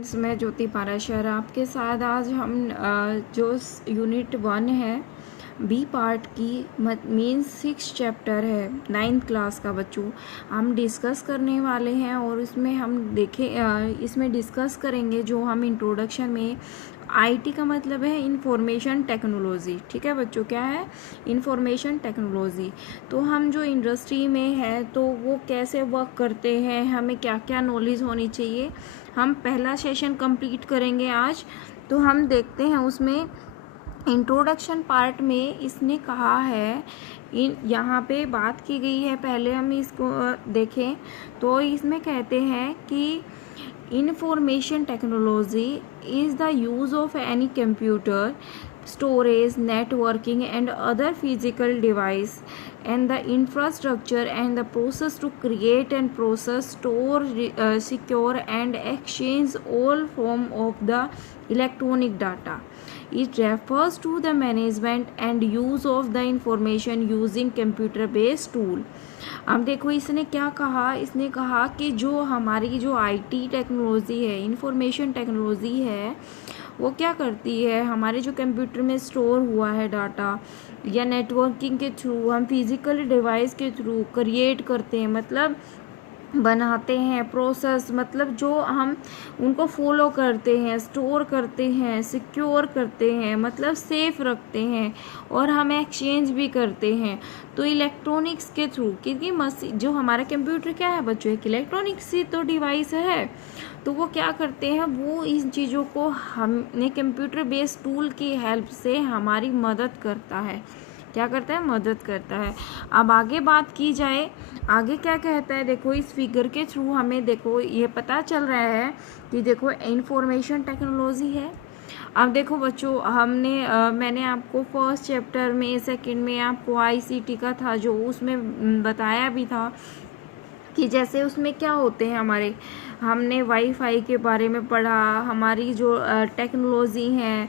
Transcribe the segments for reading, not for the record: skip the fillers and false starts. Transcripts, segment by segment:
Friends, मैं ज्योति पाराशर आपके साथ आज हम जो यूनिट 1 है बी पार्ट की मीन्स 6 चैप्टर है 9th क्लास का बच्चों हम डिस्कस करने वाले हैं। और इसमें हम इसमें डिस्कस करेंगे जो हम इंट्रोडक्शन में आईटी का मतलब है इंफॉर्मेशन टेक्नोलॉजी। ठीक है बच्चों, क्या है इंफॉर्मेशन टेक्नोलॉजी। तो हम जो इंडस्ट्री में है तो वो कैसे वर्क करते हैं, हमें क्या क्या नॉलेज होनी चाहिए, हम पहला सेशन कंप्लीट करेंगे आज। तो हम देखते हैं उसमें इंट्रोडक्शन पार्ट में इसने कहा है, यहाँ पे बात की गई है, पहले हम इसको देखें तो इसमें कहते हैं कि information technology is the use of any computer storage, networking and other physical device and the infrastructure and the process to create and process, store, secure and exchange all form of the electronic data. It refers to the management and use of the information using computer based tool. अब देखो इसने क्या कहा, इसने कहा कि जो हमारी जो आईटी टेक्नोलॉजी है, इंफॉर्मेशन टेक्नोलॉजी है, वो क्या करती है, हमारे जो कंप्यूटर में स्टोर हुआ है डाटा या नेटवर्किंग के थ्रू हम फिजिकल डिवाइस के थ्रू क्रिएट करते हैं, मतलब बनाते हैं, प्रोसेस मतलब जो हम उनको फॉलो करते हैं, स्टोर करते हैं, सिक्योर करते हैं, मतलब सेफ रखते हैं और हम एक्सचेंज भी करते हैं। तो इलेक्ट्रॉनिक्स के थ्रू, क्योंकि मशीन जो हमारा कंप्यूटर क्या है बच्चों, एक इलेक्ट्रॉनिक्स ही तो डिवाइस है। तो वो क्या करते हैं, वो इन चीज़ों को हमने कंप्यूटर बेस्ड टूल की हेल्प से हमारी मदद करता है। क्या करता है, मदद करता है। अब आगे बात की जाए, आगे क्या कहता है, देखो इस फिगर के थ्रू हमें देखो ये पता चल रहा है कि देखो इंफॉर्मेशन टेक्नोलॉजी है। अब देखो बच्चों मैंने आपको फर्स्ट चैप्टर में, सेकंड में आपको आईसीटी का था जो उसमें बताया भी था कि जैसे उसमें क्या होते हैं हमने वाईफाई के बारे में पढ़ा, हमारी जो टेक्नोलॉजी है,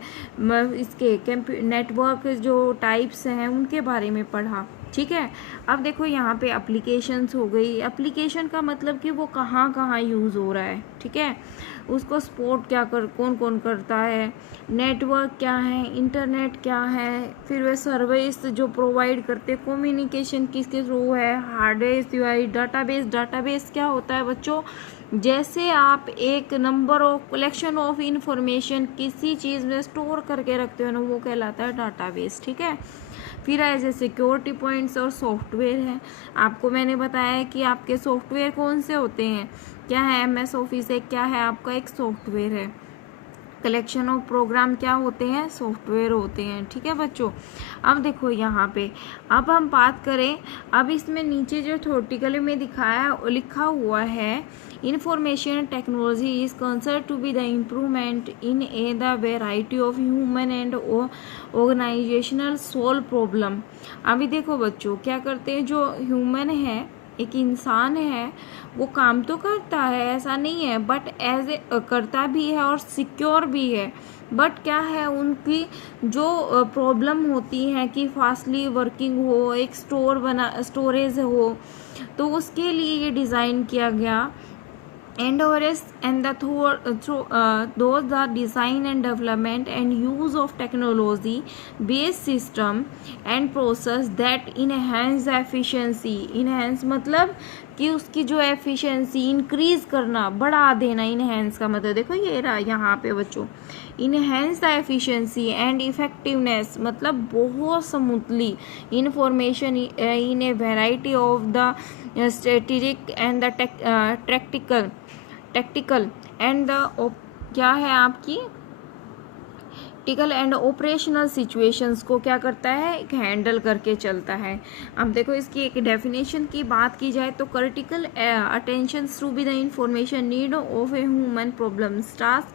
इसके नेटवर्क जो टाइप्स हैं उनके बारे में पढ़ा। ठीक है, अब देखो यहाँ पे एप्लीकेशंस हो गई। एप्लीकेशन का मतलब कि वो कहाँ कहाँ यूज़ हो रहा है। ठीक है, उसको सपोर्ट कौन कौन करता है, नेटवर्क क्या है, इंटरनेट क्या है, फिर वे सर्विस जो प्रोवाइड करते, कम्युनिकेशन किसके थ्रू है, हार्डवेयर यूआई, डाटाबेस क्या होता है बच्चों, जैसे आप एक number of collection of information किसी चीज़ में स्टोर करके रखते हो ना, वो कहलाता है डाटाबेस। ठीक है, फिर एज सिक्योरिटी पॉइंट्स और सॉफ्टवेयर है। आपको मैंने बताया कि आपके सॉफ्टवेयर कौन से होते हैं, क्या है MS ऑफिस है, क्या है आपका एक सॉफ्टवेयर है। कलेक्शन ऑफ प्रोग्राम क्या होते हैं, सॉफ्टवेयर होते हैं। ठीक है बच्चों, अब देखो यहाँ पे अब हम बात करें, अब इसमें नीचे जो थ्योरेटिकली में लिखा हुआ है, information technology is concern to be the improvement in the variety of human and organizational solve problem. अभी देखो बच्चों क्या करते हैं, जो ह्यूमन है, एक इंसान है, वो काम तो करता है, ऐसा नहीं है, बट करता भी है और सिक्योर भी है। बट क्या है, उनकी जो प्रॉब्लम होती है कि फास्टली वर्किंग हो, एक स्टोरेज हो, तो उसके लिए ये डिज़ाइन किया गया। Endeavors and those the design and development and use of technology based system and process that enhance the efficiency। enhance मतलब कि उसकी जो एफिशिएंसी इंक्रीज करना, बढ़ा देना। इनहेंस का मतलब देखो ये रहा यहाँ पे बच्चों, enhance the efficiency and effectiveness, मतलब बहुत smoothly information in a variety of the strategic and the tactical and क्या है आपकी टिकल एंड ऑपरेशनल सिचुएशंस को क्या करता है, एक हैंडल करके चलता है। अब देखो इसकी एक डेफिनेशन की बात की जाए तो critical attention to be the information need of a human problems task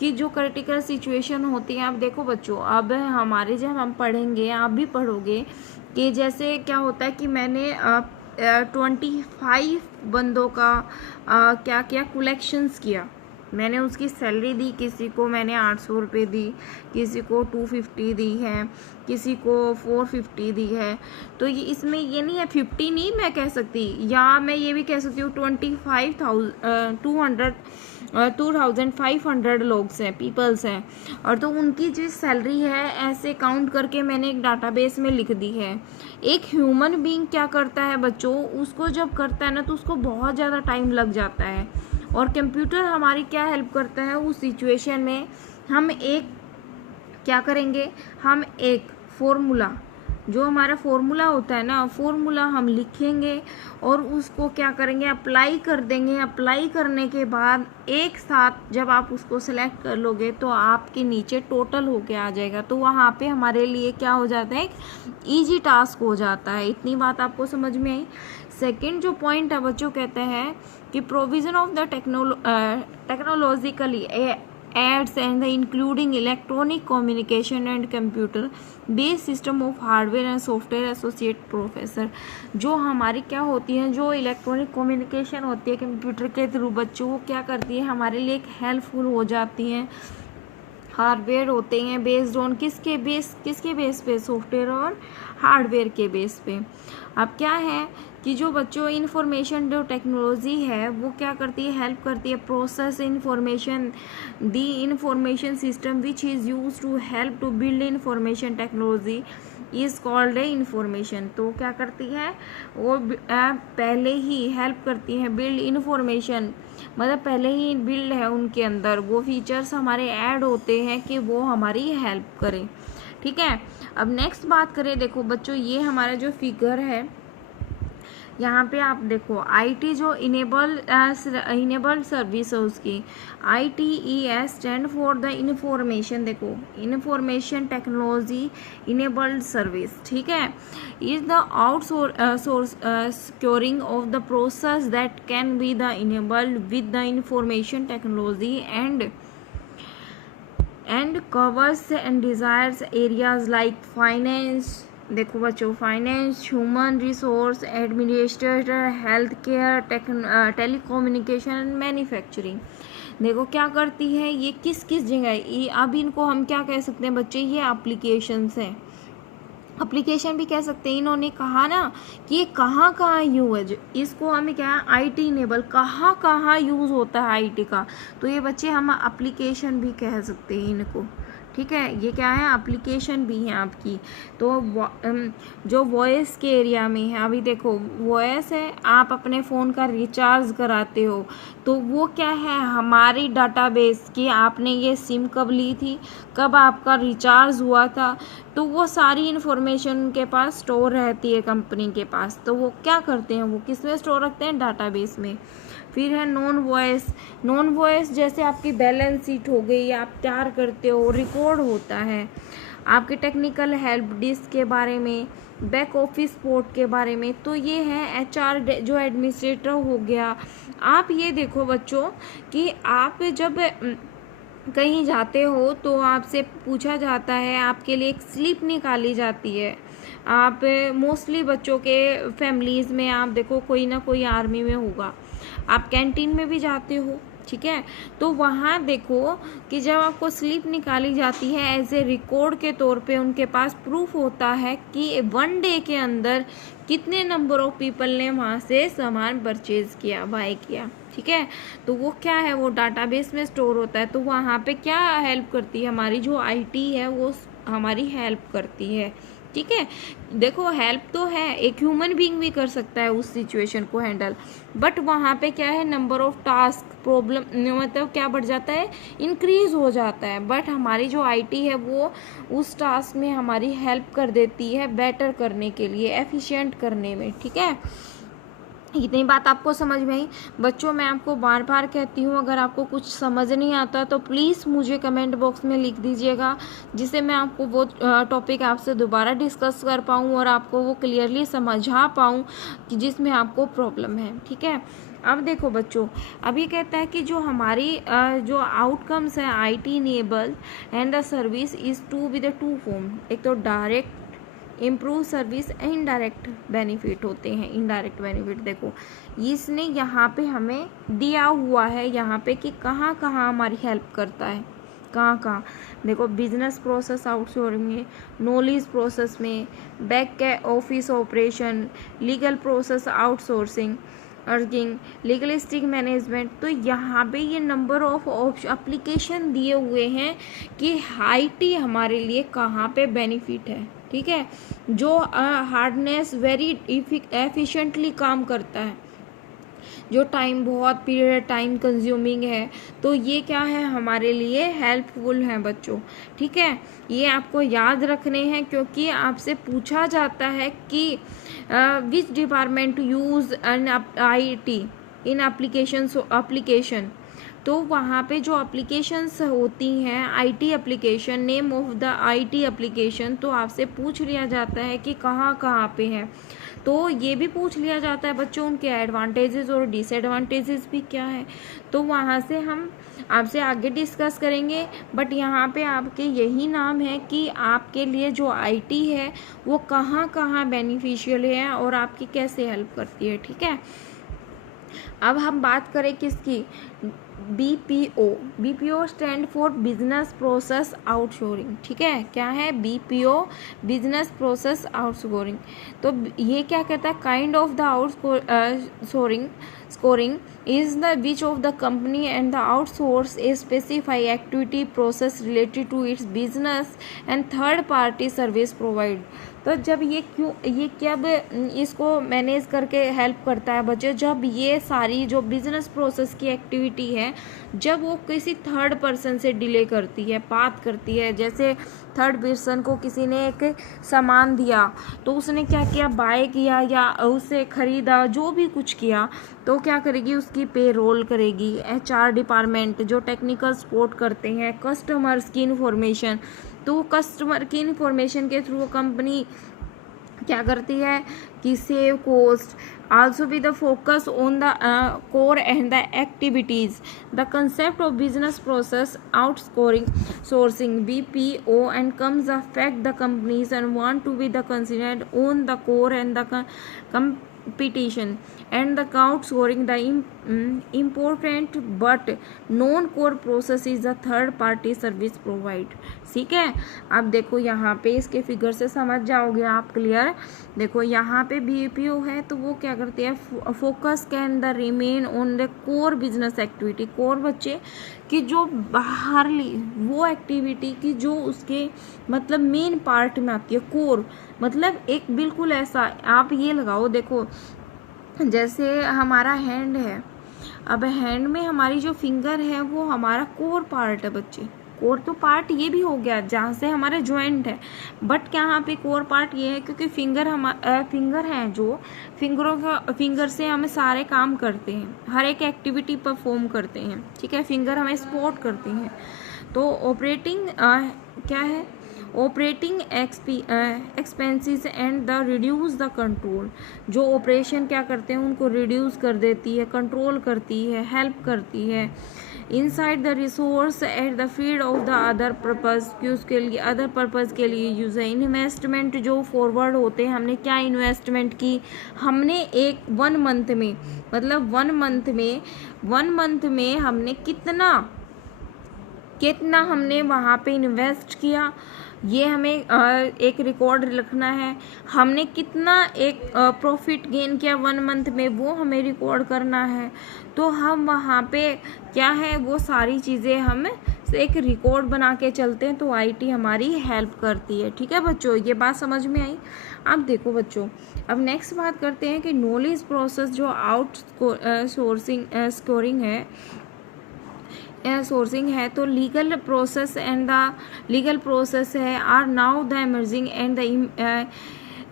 की जो क्रिटिकल सिचुएशन होती है। अब देखो बच्चों, अब हमारे जब हम पढ़ेंगे, आप भी पढ़ोगे कि जैसे क्या होता है कि मैंने 25 बंदों का क्या क्या कलेक्शंस किया, मैंने उसकी सैलरी दी, किसी को मैंने 800 रुपये दी, किसी को 250 दी है, किसी को 450 दी है। तो ये इसमें ये नहीं है 50 नहीं मैं कह सकती, या मैं ये भी कह सकती हूँ 200 2500 लोग हैं, पीपल्स हैं, और तो उनकी जो सैलरी है ऐसे काउंट करके मैंने एक डाटाबेस में लिख दी है। एक ह्यूमन बीइंग क्या करता है बच्चों, उसको जब करता है ना तो उसको बहुत ज़्यादा टाइम लग जाता है, और कंप्यूटर हमारी क्या हेल्प करता है उस सिचुएशन में। हम एक क्या करेंगे, हम एक फॉर्मूला, जो हमारा फॉर्मूला होता है ना, फॉर्मूला हम लिखेंगे और उसको क्या करेंगे, अप्लाई कर देंगे। अप्लाई करने के बाद एक साथ जब आप उसको सेलेक्ट कर लोगे तो आपके नीचे टोटल होके आ जाएगा, तो वहाँ पे हमारे लिए क्या हो जाता है, एक ईजी टास्क हो जाता है। इतनी बात आपको समझ में आई। सेकेंड जो पॉइंट है बच्चों, कहते हैं कि provision of the technologically aids and the including electronic communication and computer based system of hardware and software associate professor। जो हमारी क्या होती है, जो इलेक्ट्रॉनिक कम्युनिकेशन होती है कंप्यूटर के थ्रू बच्चों, वो क्या करती है हमारे लिए एक हेल्पफुल हो जाती हैं। हार्डवेयर होते हैं बेस्ड ऑन किसके बेस पे, सॉफ्टवेयर और हार्डवेयर के बेस पे। अब क्या है कि जो बच्चों इंफॉर्मेशन जो टेक्नोलॉजी है वो क्या करती है, हेल्प करती है process information, the information system which is use to help to build information technology is called a information. तो क्या करती है वो पहले ही हेल्प करती है बिल्ड इंफॉर्मेशन, मतलब पहले ही बिल्ड है उनके अंदर, वो फीचर्स हमारे ऐड होते हैं कि वो हमारी हेल्प करें। ठीक है, अब नेक्स्ट बात करें, देखो बच्चों ये हमारा जो फिगर है यहाँ पे आप देखो आईटी जो इनेबल्ड सर्विस है उसकी, ITES stand for the information, देखो इंफॉर्मेशन टेक्नोलॉजी इनेबल्ड सर्विस। ठीक है, is the outsource securing of the process that can be the enabled with the information technology and covers and desires areas like finance, देखो बच्चों finance, human resource, administrator, health care, telecommunication and manufacturing. देखो क्या करती है ये, किस किस जगह, अब इनको हम क्या कह सकते हैं बच्चे, ये एप्लीकेशंस हैं, एप्लीकेशन भी कह सकते हैं। इन्होंने कहा ना कि ये कहाँ कहाँ यूज, इसको हमें क्या है IT इनेबल, कहाँ कहाँ यूज होता है IT का, तो ये बच्चे हम एप्लीकेशन भी कह सकते हैं इनको। ठीक है, ये क्या है, एप्लीकेशन भी है आपकी। तो जो वॉइस के एरिया में है, अभी देखो वॉइस है, आप अपने फ़ोन का रिचार्ज कराते हो तो वो क्या है हमारी डाटाबेस की, आपने ये सिम कब ली थी, कब आपका रिचार्ज हुआ था, तो वो सारी इन्फॉर्मेशन उनके पास स्टोर रहती है कंपनी के पास। तो वो क्या करते हैं, वो किस में स्टोर रखते हैं, डाटाबेस में। फिर है नॉन वॉइस जैसे आपकी बैलेंस शीट हो गई, आप तैयार करते हो, रिकॉर्ड होता है, आपके टेक्निकल हेल्प डिस्क के बारे में, बैक ऑफिस सपोर्ट के बारे में। तो ये है HR जो एडमिनिस्ट्रेटर हो गया। आप ये देखो बच्चों कि आप जब कहीं जाते हो तो आपसे पूछा जाता है, आपके लिए एक स्लिप निकाली जाती है। आप मोस्टली बच्चों के फैमिलीज़ में आप देखो कोई ना कोई आर्मी में होगा, आप कैंटीन में भी जाते हो। ठीक है, तो वहाँ देखो कि जब आपको स्लिप निकाली जाती है एज ए रिकॉर्ड के तौर पे, उनके पास प्रूफ होता है कि 1 डे के अंदर कितने नंबर ऑफ पीपल ने वहाँ से सामान परचेज किया, बाय किया। ठीक है, तो वो क्या है, वो डाटाबेस में स्टोर होता है। तो वहाँ पे क्या हेल्प करती है, हमारी जो IT है वो हमारी हेल्प करती है। ठीक है, देखो हेल्प तो है, एक ह्यूमन बीइंग भी कर सकता है उस सिचुएशन को हैंडल, बट वहाँ पे क्या है, नंबर ऑफ टास्क प्रॉब्लम मतलब क्या बढ़ जाता है, इंक्रीज हो जाता है। बट हमारी जो IT है वो उस टास्क में हमारी हेल्प कर देती है बेटर करने के लिए, एफिशिएंट करने में। ठीक है, इतनी बात आपको समझ में आई बच्चों। मैं आपको बार बार कहती हूँ, अगर आपको कुछ समझ नहीं आता तो प्लीज़ मुझे कमेंट बॉक्स में लिख दीजिएगा, जिससे मैं आपको वो टॉपिक आपसे दोबारा डिस्कस कर पाऊँ और आपको वो क्लियरली समझा पाऊँ कि जिसमें आपको प्रॉब्लम है। ठीक है, अब देखो बच्चों, अब ये कहता है कि जो हमारी जो आउटकम्स है IT enable and the service is to be the 2 form, एक तो direct improve service, indirect benefit होते हैं। इनडायरेक्ट बेनिफिट देखो इसने यहाँ पे हमें दिया हुआ है यहाँ पे कि कहाँ कहाँ हमारी हेल्प करता है, कहाँ कहाँ। देखो बिजनेस प्रोसेस आउटसोर्सिंग में, नॉलेज प्रोसेस में, back office operation, legal process outsourcing, urging, legalistic management. तो यहाँ पे ये नंबर ऑफ एप्लीकेशन दिए हुए हैं कि IT हमारे लिए कहाँ पे बेनिफिट है, ठीक है, जो हार्डनेस वेरी एफिशिएंटली काम करता है, जो टाइम बहुत पीरियड टाइम कंज्यूमिंग है, तो ये क्या है हमारे लिए हेल्पफुल है बच्चों, ठीक है। ये आपको याद रखने हैं क्योंकि आपसे पूछा जाता है कि which department use N IT in application, तो वहाँ पे जो एप्लीकेशंस होती हैं IT application, name of the IT application, तो आपसे पूछ लिया जाता है कि कहाँ कहाँ पे है। तो ये भी पूछ लिया जाता है बच्चों उनके एडवांटेजेस और डिसएडवांटेजेस भी क्या है, तो वहाँ से हम आपसे आगे डिस्कस करेंगे। बट यहाँ पे आपके यही नाम है कि आपके लिए जो IT है वो कहाँ कहाँ बेनिफिशियल है और आपकी कैसे हेल्प करती है, ठीक है। अब हम बात करें किसकी, BPO stand for business process outsourcing, ठीक है। क्या है BPO, बिजनेस प्रोसेस आउटसोर्सिंग। तो ये क्या कहता है, kind of the outsourcing scoring is the which of the company and the outsource a specified activity process related to its business and third party service provide। तो जब ये कब इसको मैनेज करके हेल्प करता है बच्चे, जब ये सारी जो बिजनेस प्रोसेस की एक्टिविटी है जब वो किसी थर्ड पर्सन से डिले करती है, बात करती है, जैसे थर्ड पर्सन को किसी ने एक सामान दिया तो उसने क्या किया, बाय किया या उसे खरीदा, जो भी कुछ किया, तो क्या करेगी, उसकी पेरोल करेगी। HR डिपार्टमेंट जो टेक्निकल सपोर्ट करते हैं, कस्टमर्स की इंफॉर्मेशन, तो कस्टमर की इंफॉर्मेशन के थ्रू कंपनी क्या करती है कि save cost, also with the focus on the core and the activities। The concept of business process outsourcing BPO and comes affect the companies and want to be the considered on the core and the competition and the outsourcing the important but non-core process is the third party service provide। ठीक है, अब देखो यहाँ पे इसके figure से समझ जाओगे आप क्लियर। देखो यहाँ पे BPO है तो वो क्या करती है, focus can the remain on the core business activity. Core बच्चे कि जो बाहरली वो एक्टिविटी की जो उसके मतलब मेन पार्ट में आती है। कोर मतलब एक बिल्कुल ऐसा आप ये लगाओ, देखो जैसे हमारा हैंड है, अब हैंड में हमारी जो फिंगर है वो हमारा कोर पार्ट है बच्चे। कोर तो पार्ट ये भी हो गया जहाँ से हमारे जॉइंट है, बट यहाँ पे कोर पार्ट ये है क्योंकि फिंगर है जो फिंगर से हमें सारे काम करते हैं, हर एक एक्टिविटी परफॉर्म करते हैं, ठीक है। फिंगर हमें सपोर्ट करती हैं। तो ऑपरेटिंग क्या है, operating expenses and the reduce the control. जो ऑपरेशन क्या करते हैं उनको रिड्यूस कर देती है, कंट्रोल करती है, हेल्प करती है। Inside the resource at the field of the other purpose, कि उसके लिए अदर पर्पज के लिए यूज है। इन्वेस्टमेंट जो फॉरवर्ड होते हैं, हमने क्या इन्वेस्टमेंट की, हमने एक 1 मंथ में मतलब 1 मंथ में हमने कितना हमने वहाँ पे इन्वेस्ट किया, ये हमें एक रिकॉर्ड रखना है। हमने कितना एक प्रॉफिट गेन किया 1 मंथ में, वो हमें रिकॉर्ड करना है। तो हम वहाँ पे क्या है वो सारी चीज़ें हम एक रिकॉर्ड बना के चलते हैं, तो IT हमारी हेल्प करती है, ठीक है बच्चों। ये बात समझ में आई। अब देखो बच्चों, अब नेक्स्ट बात करते हैं कि नॉलेज प्रोसेस जो सोर्सिंग है तो legal process and the legal process है are now the emerging and the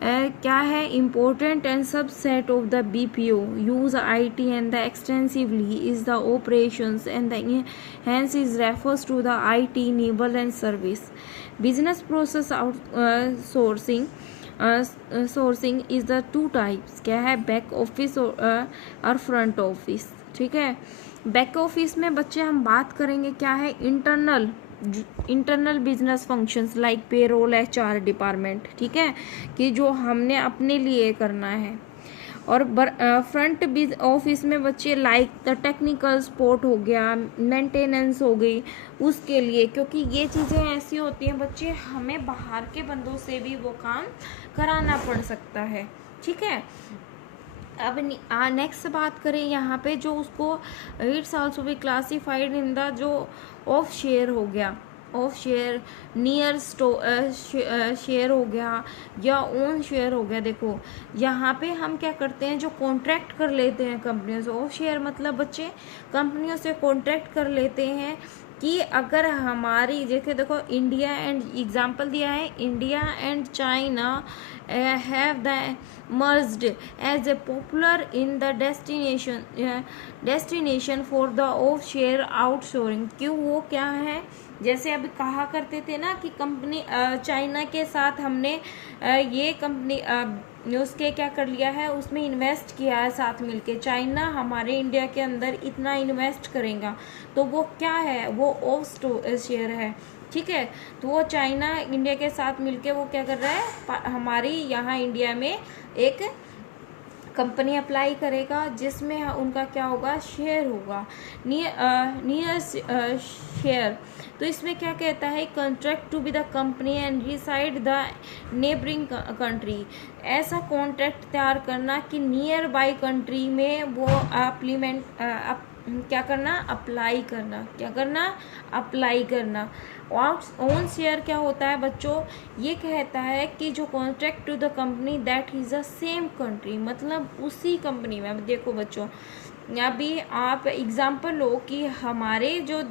क्या है important and subset of the BPO use IT and the extensively is the operations and the hence is refers to the IT enabled and service. Business process sourcing is the 2 types, क्या है, back office और front office, ठीक है। Back office में बच्चे हम बात करेंगे क्या है, internal business functions like payroll, HR department, ठीक है, कि जो हमने अपने लिए करना है। और फ्रंट ऑफिस में बच्चे लाइक द टेक्निकल सपोर्ट हो गया, मेंटेनेंस हो गई, उसके लिए, क्योंकि ये चीज़ें ऐसी होती हैं बच्चे हमें बाहर के बंदों से भी वो काम कराना पड़ सकता है, ठीक है। अब नेक्स्ट बात करें यहाँ पे, जो उसको it's also be classified in the जो ऑफ शेयर हो गया, ऑफ शेयर, नियर शेयर हो गया या ओन शेयर हो गया। देखो यहाँ पे हम क्या करते हैं, जो कॉन्ट्रैक्ट कर लेते हैं कंपनियों से, ऑफ शेयर मतलब बच्चे कंपनियों से कॉन्ट्रैक्ट कर लेते हैं कि अगर हमारी देखो इंडिया एंड एग्जांपल दिया है, India and China have the merged as a popular in the destination for the off share outsourcing। क्यों, वो क्या है, जैसे अभी कहा करते थे ना कि कंपनी चाइना के साथ हमने ये कंपनी उसके क्या कर लिया है, उसमें इन्वेस्ट किया है साथ मिलके, चाइना हमारे इंडिया के अंदर इतना इन्वेस्ट करेगा, तो वो क्या है, वो ऑफ शेयर है। ठीक है, तो वो चाइना इंडिया के साथ मिलके वो क्या कर रहा है, हमारी यहाँ इंडिया में एक कंपनी अप्लाई करेगा जिसमें उनका क्या होगा, शेयर होगा, नियर शेयर। तो इसमें क्या कहता है, contract to be the company and reside the neighboring country. ऐसा कॉन्ट्रैक्ट तैयार करना कि नियर बाई कंट्री में वो क्या करना, अप्लाई करना, क्या करना, अप्लाई करना। ओन शेयर क्या होता है बच्चों, ये कहता है कि जो contract to the company that is the same country, मतलब उसी कंपनी में। अब देखो बच्चों, अभी आप एग्जांपल लो कि हमारे जो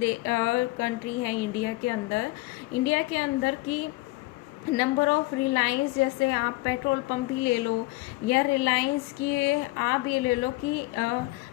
कंट्री है इंडिया के अंदर की नंबर ऑफ रिलायंस, जैसे आप पेट्रोल पंप ही ले लो, या रिलायंस की आप ये ले लो कि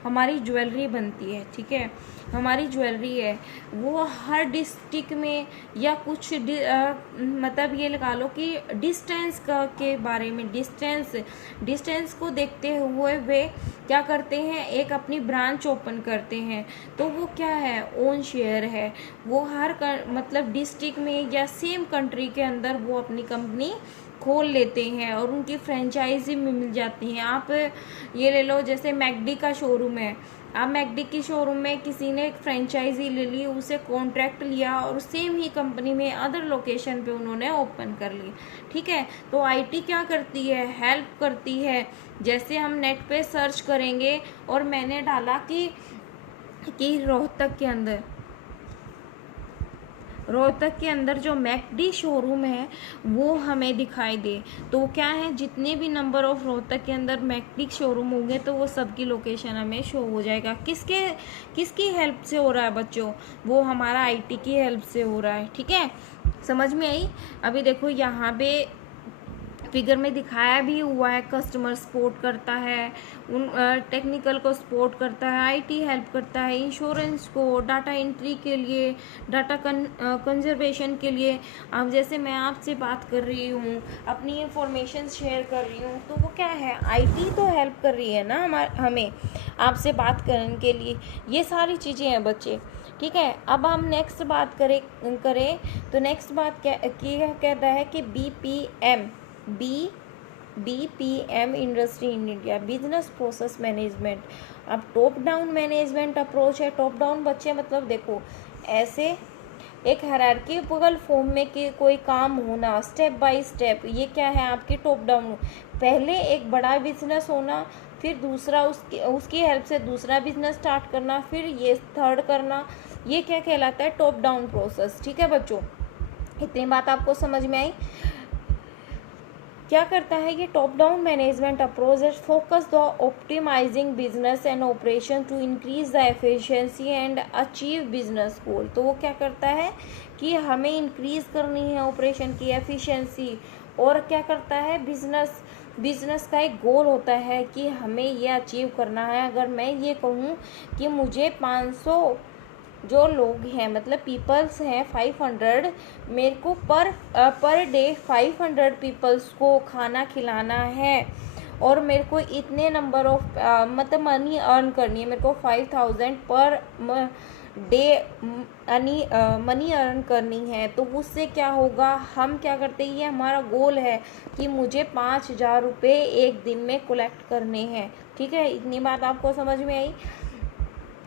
हमारी ज्वेलरी बनती है, ठीक है, हमारी ज्वेलरी है, वो हर डिस्ट्रिक्ट में या कुछ मतलब ये लगा लो कि डिस्टेंस के बारे में, डिस्टेंस को देखते हुए वे क्या करते हैं, एक अपनी ब्रांच ओपन करते हैं, तो वो क्या है, ओन शेयर है। वो हर मतलब डिस्ट्रिक्ट में या सेम कंट्री के अंदर वो अपनी कंपनी खोल लेते हैं और उनकी फ्रेंचाइजी में मिल जाती हैं। आप ये ले लो, जैसे मैकडी का शोरूम है, आप मैकडी की शोरूम में किसी ने एक फ्रेंचाइजी ले ली, उसे कॉन्ट्रैक्ट लिया और सेम ही कंपनी में अदर लोकेशन पे उन्होंने ओपन कर ली। ठीक है, तो आईटी क्या करती है, हेल्प करती है। जैसे हम नेट पे सर्च करेंगे और मैंने डाला कि रोहतक के अंदर जो मैकडी शोरूम है वो हमें दिखाई दे, तो क्या है, जितने भी नंबर ऑफ रोहतक के अंदर मैकडी शोरूम होंगे तो वो सबकी लोकेशन हमें शो हो जाएगा। किसकी हेल्प से हो रहा है बच्चों, वो हमारा आईटी की हेल्प से हो रहा है। ठीक है, समझ में आई। अभी देखो यहाँ पे फिगर में दिखाया भी हुआ है, कस्टमर सपोर्ट करता है, उन टेक्निकल को सपोर्ट करता है, आईटी हेल्प करता है, इंश्योरेंस को, डाटा एंट्री के लिए, डाटा कंजर्वेशन के लिए। अब जैसे मैं आपसे बात कर रही हूँ, अपनी इंफॉर्मेशन शेयर कर रही हूँ, तो वो क्या है, आईटी तो हेल्प कर रही है ना हमें आपसे बात करने के लिए। ये सारी चीज़ें हैं बच्चे। ठीक है, अब हम नेक्स्ट बात करें तो नेक्स्ट बात क्या कहता है कि BPM industry in India, business process management. अब टॉप डाउन मैनेजमेंट अप्रोच है। टॉप डाउन बच्चे मतलब देखो, ऐसे एक हायरार्किकल फॉर्म में कि कोई काम होना, स्टेप बाय स्टेप, ये क्या है आपकी टॉप डाउन। पहले एक बड़ा बिजनेस होना, फिर दूसरा उसकी हेल्प से दूसरा बिजनेस स्टार्ट करना, फिर ये थर्ड करना, ये क्या कहलाता है, टॉप डाउन प्रोसेस। ठीक है बच्चों, इतनी बात आपको समझ में आई। क्या करता है ये top down management approach is focus the optimizing business and operation to increase the efficiency and achieve business goal. तो वो क्या करता है कि हमें इंक्रीज करनी है ऑपरेशन की एफिशिएंसी, और क्या करता है, बिजनेस का एक गोल होता है कि हमें ये अचीव करना है। अगर मैं ये कहूँ कि मुझे 500 जो लोग हैं, मतलब पीपल्स हैं 500, मेरे को पर डे 500 पीपल्स को खाना खिलाना है, और मेरे को इतने नंबर ऑफ मतलब मनी अर्न करनी है, मेरे को 5000 पर डे मनी अर्न करनी है, तो उससे क्या होगा, हम क्या करते हैं, ये हमारा गोल है कि मुझे 5000 रुपये एक दिन में कलेक्ट करने हैं। ठीक है, इतनी बात आपको समझ में आई।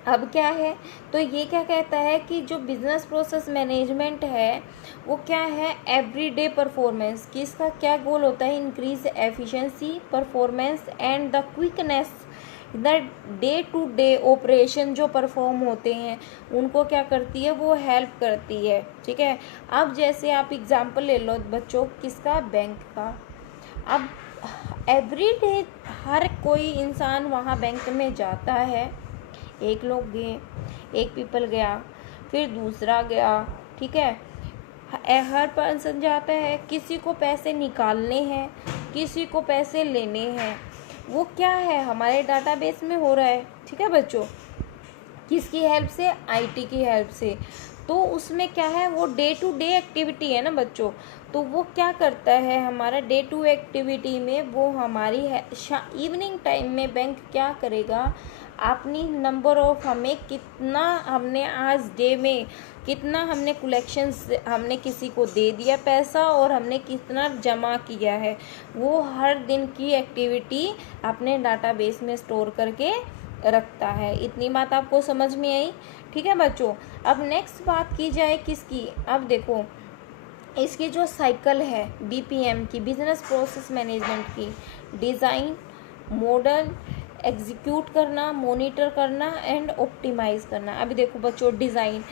अब क्या है, तो ये क्या कहता है कि जो बिजनेस प्रोसेस मैनेजमेंट है वो क्या है, एवरीडे परफॉर्मेंस, कि इसका क्या गोल होता है, increase efficiency, performance and the quickness the day to day operation जो परफॉर्म होते हैं उनको क्या करती है, वो हेल्प करती है। ठीक है, अब जैसे आप एग्जांपल ले लो बच्चों, किसका, बैंक का। अब एवरी डे हर कोई इंसान वहाँ बैंक में जाता है, एक लोग गए, एक पीपल गया, फिर दूसरा गया, ठीक है, हर पर्सन जाता है, किसी को पैसे निकालने हैं, किसी को पैसे लेने हैं, वो क्या है, हमारे डाटाबेस में हो रहा है। ठीक है बच्चों, किसकी हेल्प से, आईटी की हेल्प से। तो उसमें क्या है, वो डे टू डे एक्टिविटी है ना बच्चों, तो वो क्या करता है, हमारा डे टू एक्टिविटी में वो हमारी इवनिंग टाइम में बैंक क्या करेगा, अपनी नंबर ऑफ, हमें कितना हमने आज डे में कितना हमने कलेक्शंस, हमने किसी को दे दिया पैसा और हमने कितना जमा किया है, वो हर दिन की एक्टिविटी अपने डाटाबेस में स्टोर करके रखता है। इतनी बात आपको समझ में आई। ठीक है बच्चों, अब नेक्स्ट बात की जाए किसकी, अब देखो इसकी जो साइकिल है बीपीएम की, बिजनेस प्रोसेस मैनेजमेंट की, डिज़ाइन, मॉडल, एग्जीक्यूट करना, मॉनिटर करना एंड ऑप्टिमाइज करना। अभी देखो बच्चों डिज़ाइन,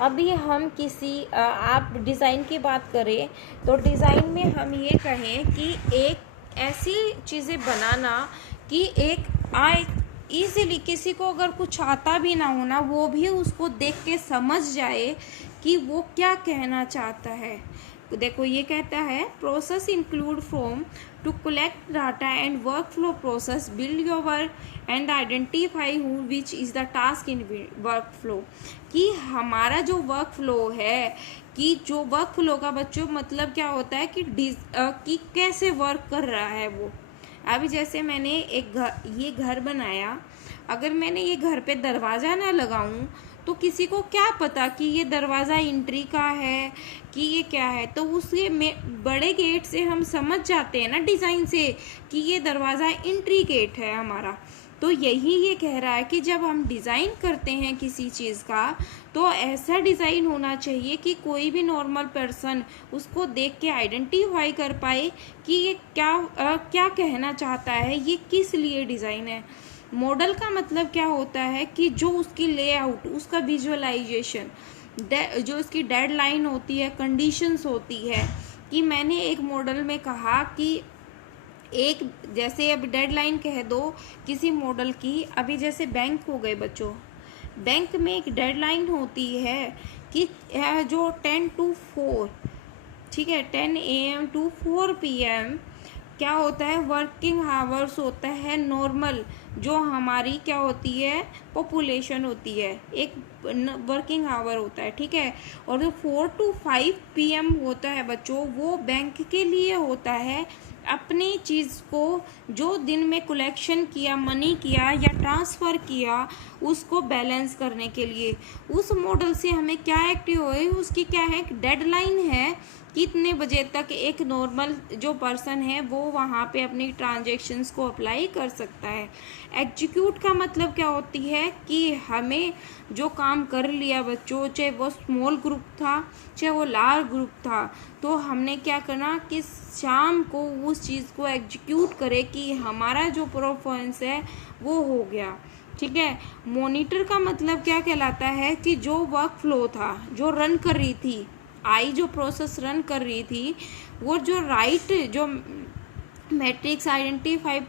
अभी हम किसी आप डिज़ाइन की बात करें तो डिज़ाइन में हम ये कहें कि एक ऐसी चीज़ें बनाना कि एक आए इजीली, किसी को अगर कुछ आता भी ना हो ना, वो भी उसको देख के समझ जाए कि वो क्या कहना चाहता है। देखो ये कहता है process include from to collect data and work flow process, build your work and identify who which is the task in work flow, कि हमारा जो वर्क फ्लो है, कि जो वर्क फ्लो का बच्चों मतलब क्या होता है कि कैसे वर्क कर रहा है वो। अभी जैसे मैंने एक ये घर बनाया, अगर मैंने ये घर पे दरवाज़ा ना लगाऊं तो किसी को क्या पता कि ये दरवाज़ा एंट्री का है कि ये क्या है। तो उसके बड़े गेट से हम समझ जाते हैं ना डिज़ाइन से कि ये दरवाज़ा एंट्री गेट है हमारा। तो यही ये कह रहा है कि जब हम डिज़ाइन करते हैं किसी चीज़ का तो ऐसा डिज़ाइन होना चाहिए कि कोई भी नॉर्मल पर्सन उसको देख के आइडेंटिफाई कर पाए कि ये क्या कहना चाहता है, ये किस लिए डिज़ाइन है। मॉडल का मतलब क्या होता है कि जो उसकी लेआउट, उसका विजुअलाइजेशन, जो उसकी डेडलाइन होती है, कंडीशंस होती है, कि मैंने एक मॉडल में कहा कि एक जैसे अब डेडलाइन कह दो किसी मॉडल की, अभी जैसे बैंक हो गए बच्चों, बैंक में एक डेडलाइन होती है कि जो 10 to 4, ठीक है, 10 AM to 4 PM क्या होता है, वर्किंग आवर्स होता है नॉर्मल, जो हमारी क्या होती है, पॉपुलेशन होती है, एक वर्किंग आवर होता है। ठीक है, और जो 4 to 5 PM होता है बच्चों, वो बैंक के लिए होता है अपनी चीज़ को जो दिन में कलेक्शन किया, मनी किया या ट्रांसफ़र किया, उसको बैलेंस करने के लिए। उस मॉडल से हमें क्या एक्टिव हो, उसकी क्या है, डेडलाइन है, कितने बजे तक एक नॉर्मल जो पर्सन है वो वहाँ पे अपनी ट्रांजैक्शंस को अप्लाई कर सकता है। एग्जीक्यूट का मतलब क्या होती है कि हमें जो काम कर लिया बच्चों, चाहे वो स्मॉल ग्रुप था चाहे वो लार्ज ग्रुप था, तो हमने क्या करना कि शाम को उस चीज़ को एग्जीक्यूट करे कि हमारा जो परफॉर्मेंस है वो हो गया। ठीक है, मॉनिटर का मतलब क्या कहलाता है कि जो वर्क फ्लो था, जो रन कर रही थी, जो प्रोसेस रन कर रही थी, वो जो जो मैट्रिक्स आइडेंटिफाई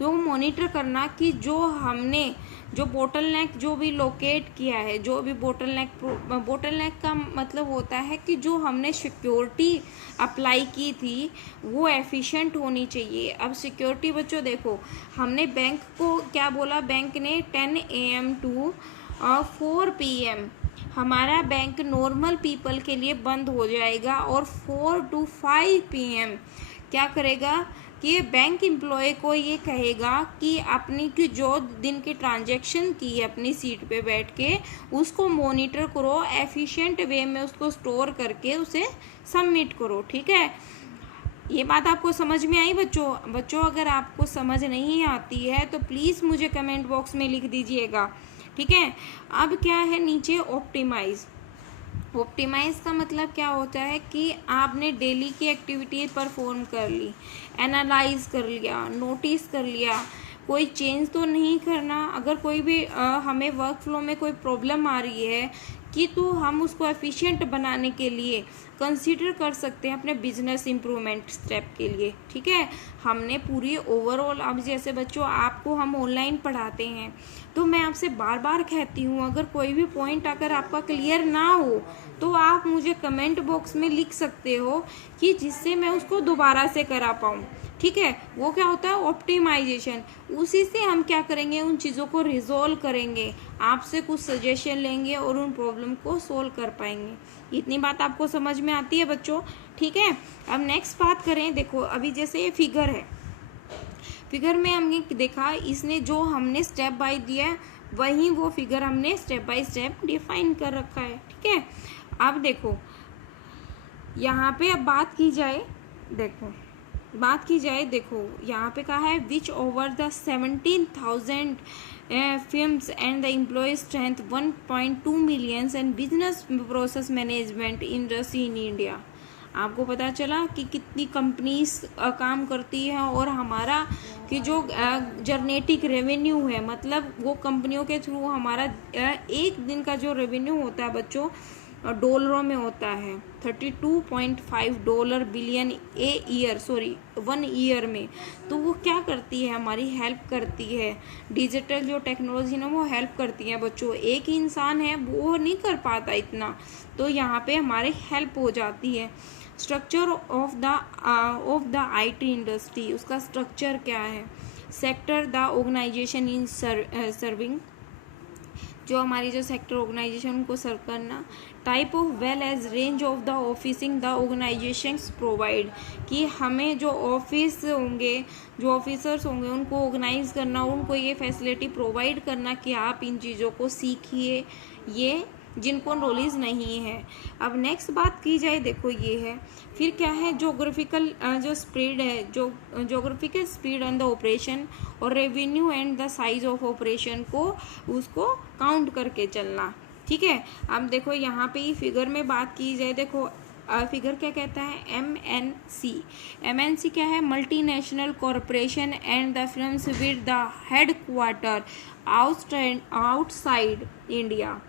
जो मॉनिटर करना कि जो हमने जो बोटलनेक जो भी लोकेट किया है, जो भी बोटलनेक का मतलब होता है कि जो हमने सिक्योरिटी अप्लाई की थी वो एफिशिएंट होनी चाहिए। अब सिक्योरिटी बच्चों देखो, हमने बैंक को क्या बोला, बैंक ने 10 AM to 4 PM हमारा बैंक नॉर्मल पीपल के लिए बंद हो जाएगा, और 4 to 5 PM क्या करेगा कि बैंक एम्प्लॉय को ये कहेगा कि अपनी की जो दिन की ट्रांजैक्शन की है अपनी सीट पे बैठ के, उसको मॉनिटर करो, एफिशिएंट वे में उसको स्टोर करके उसे सबमिट करो। ठीक है, ये बात आपको समझ में आई बच्चों? अगर आपको समझ नहीं आती है तो प्लीज़ मुझे कमेंट बॉक्स में लिख दीजिएगा। ठीक है। अब क्या है नीचे ऑप्टिमाइज। ऑप्टिमाइज का मतलब क्या होता है कि आपने डेली की एक्टिविटी परफॉर्म कर ली, एनालाइज कर लिया, नोटिस कर लिया, कोई चेंज तो नहीं करना। अगर कोई भी हमें वर्क फ्लो में कोई प्रॉब्लम आ रही है कि तो हम उसको एफिशिएंट बनाने के लिए कंसीडर कर सकते हैं अपने बिजनेस इम्प्रूवमेंट स्टेप के लिए। ठीक है, हमने पूरी ओवरऑल, अब जैसे बच्चों आपको हम ऑनलाइन पढ़ाते हैं तो मैं आपसे बार बार कहती हूँ, अगर कोई भी पॉइंट अगर आपका क्लियर ना हो तो आप मुझे कमेंट बॉक्स में लिख सकते हो कि जिससे मैं उसको दोबारा से करा पाऊँ। ठीक है, वो क्या होता है ऑप्टिमाइजेशन। उसी से हम क्या करेंगे, उन चीज़ों को रिजोल्व करेंगे, आपसे कुछ सजेशन लेंगे और उन प्रॉब्लम को सोल्व कर पाएंगे। इतनी बात आपको समझ में आती है बच्चों? ठीक है, अब नेक्स्ट बात करें। देखो अभी जैसे ये फिगर है, फिगर में हमने देखा इसने जो हमने स्टेप बाय दिया है वही वो फिगर हमने स्टेप बाय स्टेप डिफाइन कर रखा है। ठीक है, अब देखो यहाँ पे अब बात की जाए, देखो यहाँ पे कहा है विच over the 17,000 firms and the employee strength 1.2 million and business process management industry in India। आपको पता चला कि कितनी कंपनीज काम करती है और हमारा कि जो जर्नेटिक रेवेन्यू है, मतलब वो कंपनियों के थ्रू हमारा एक दिन का जो रेवेन्यू होता है बच्चों डॉलरों में होता है, $32.5 बिलियन वन ईयर में। तो वो क्या करती है, हमारी हेल्प करती है। डिजिटल जो टेक्नोलॉजी ना वो हेल्प करती है बच्चों, एक इंसान है वो नहीं कर पाता इतना, तो यहाँ पे हमारे हेल्प हो जाती है। Structure of the IT industry, उसका स्ट्रक्चर क्या है। Sector the organisation in serving, जो हमारी जो सेक्टर ऑर्गेनाइजेशन उनको सर्व करना। Type of well as range of the officing the organisations provide, कि हमें जो ऑफिस होंगे, जो ऑफिसर्स होंगे उनको ऑर्गेनाइज करना, उनको ये फैसिलिटी प्रोवाइड करना कि आप इन चीज़ों को सीखिए, ये जिनको नॉलेज नहीं है। अब नेक्स्ट बात की जाए, देखो ये है, फिर क्या है जोग्राफिकल जो स्प्रेड है, जो geographical speed on the operation और revenue and the size of operation को उसको काउंट करके चलना। ठीक है, अब देखो यहाँ पे ही फिगर में बात की जाए, देखो फिगर क्या कहता है, एमएनसी क्या है, multinational corporation and the films with the headquarter outside India,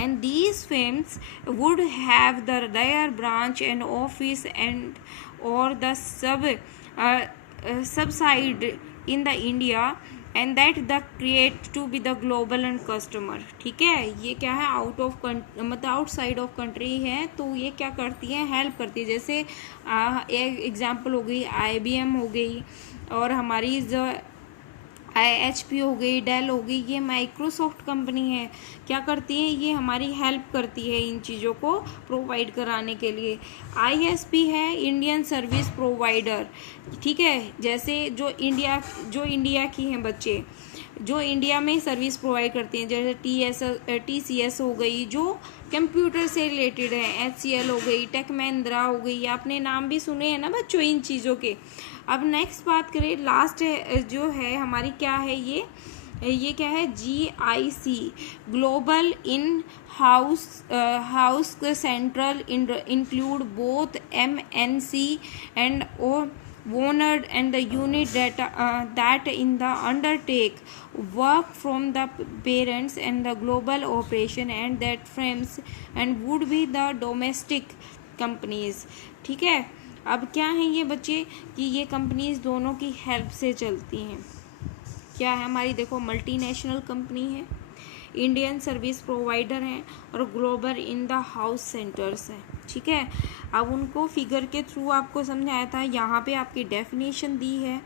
and these firms would have their branch and office and or the subside in the India and that the create to be the global and customer। ठीक है, ये क्या है, out of मतलब outside of country है, तो ये क्या करती है, हेल्प करती है। जैसे एक एग्जांपल हो गई IBM हो गई, और हमारी जो HP हो गई, डेल हो गई, ये माइक्रोसॉफ्ट कंपनी है, क्या करती है, ये हमारी हेल्प करती है इन चीज़ों को प्रोवाइड कराने के लिए। ISP है, इंडियन सर्विस प्रोवाइडर। ठीक है, जैसे जो इंडिया की हैं बच्चे, जो इंडिया में सर्विस प्रोवाइड करती हैं, जैसे TCS हो गई जो कंप्यूटर से रिलेटेड है, HCL हो गई, टेक महिंद्रा हो गई, आपने नाम भी सुने हैं ना बच्चों इन चीज़ों के। अब नेक्स्ट बात करें, लास्ट जो है हमारी क्या है, ये क्या है, GIC global in house central include both MNC and owned and the unit that in the undertake work from the parents and the global operation and that frames and would be the domestic companies। ठीक है, अब क्या है ये बच्चे कि ये companies दोनों की हेल्प से चलती हैं। क्या है हमारी, देखो मल्टीनेशनल कंपनी है, इंडियन सर्विस प्रोवाइडर हैं और global in the house centres हैं। ठीक है, अब उनको फिगर के थ्रू आपको समझाया था, यहाँ पे आपकी डेफिनेशन दी है।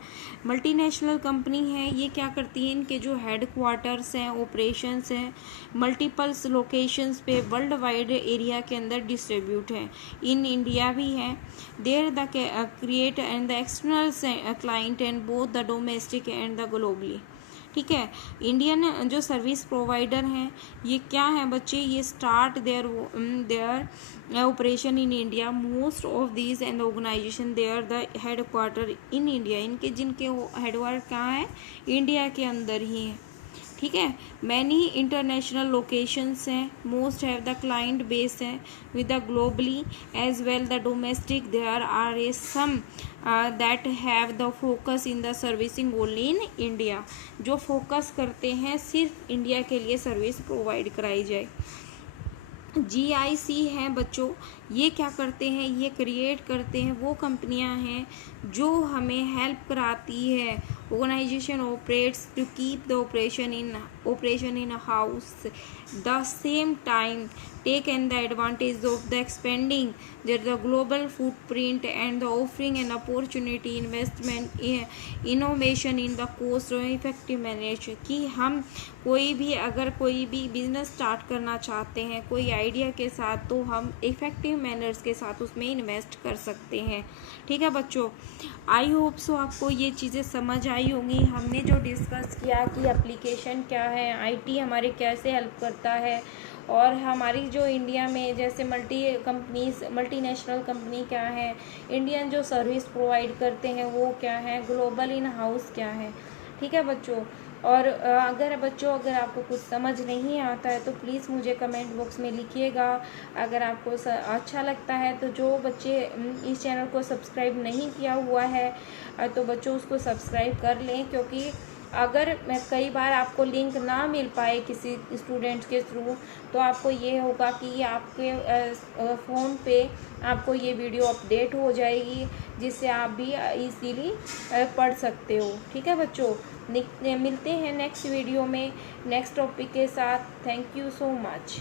मल्टीनेशनल कंपनी है, ये क्या करती है, इनके जो हेड क्वार्टर्स हैं, ऑपरेशंस हैं, मल्टीपल्स लोकेशंस पे वर्ल्ड वाइड एरिया के अंदर डिस्ट्रीब्यूट हैं, इन इंडिया भी हैं। There the create and the external client and both the domestic and the globally. ठीक है, इंडियन जो सर्विस प्रोवाइडर हैं ये क्या है बच्चे, ये start their operation in India, most of these and organization their the head quarter in India, इनके जिनके हेडक्वार्टर कहाँ है, इंडिया के अंदर ही है। ठीक है। मैनी इंटरनेशनल लोकेशंस हैं, most have the client base हैं with the globally as well the domestic, there are a some that have the focus in the servicing only in India, जो फोकस करते हैं सिर्फ इंडिया के लिए service provide कराई जाए। GIC हैं बच्चों, ये क्या करते हैं, ये क्रिएट करते हैं, वो कंपनियां हैं जो हमें हेल्प कराती है। Organization operates to keep the operation in house, the same time take and the advantage of the expanding the global footprint and the offering an opportunity investment innovation in the cost और effective management, कि हम कोई भी अगर कोई भी business start करना चाहते हैं कोई आइडिया के साथ, तो हम इफ़ेक्टिव मैनर्स के साथ उसमें इन्वेस्ट कर सकते हैं। ठीक है बच्चों, आई होप सो आपको ये चीज़ें समझ आई होंगी। हमने जो डिस्कस किया कि एप्लीकेशन क्या है, IT हमारे कैसे हेल्प करता है, और हमारी जो इंडिया में जैसे मल्टीनेशनल कंपनी क्या है, इंडियन जो सर्विस प्रोवाइड करते हैं वो क्या है, ग्लोबल इन हाउस क्या है। ठीक है बच्चों, और अगर आपको कुछ समझ नहीं आता है तो प्लीज़ मुझे कमेंट बॉक्स में लिखिएगा। अगर आपको अच्छा लगता है तो जो बच्चे इस चैनल को सब्सक्राइब नहीं किया हुआ है तो बच्चों उसको सब्सक्राइब कर लें, क्योंकि अगर मैं कई बार आपको लिंक ना मिल पाए किसी स्टूडेंट के थ्रू, तो आपको ये होगा कि आपके फ़ोन पे आपको ये वीडियो अपडेट हो जाएगी, जिससे आप भी इजीली पढ़ सकते हो। ठीक है बच्चों, मिलते हैं नेक्स्ट वीडियो में नेक्स्ट टॉपिक के साथ। Thank you so much.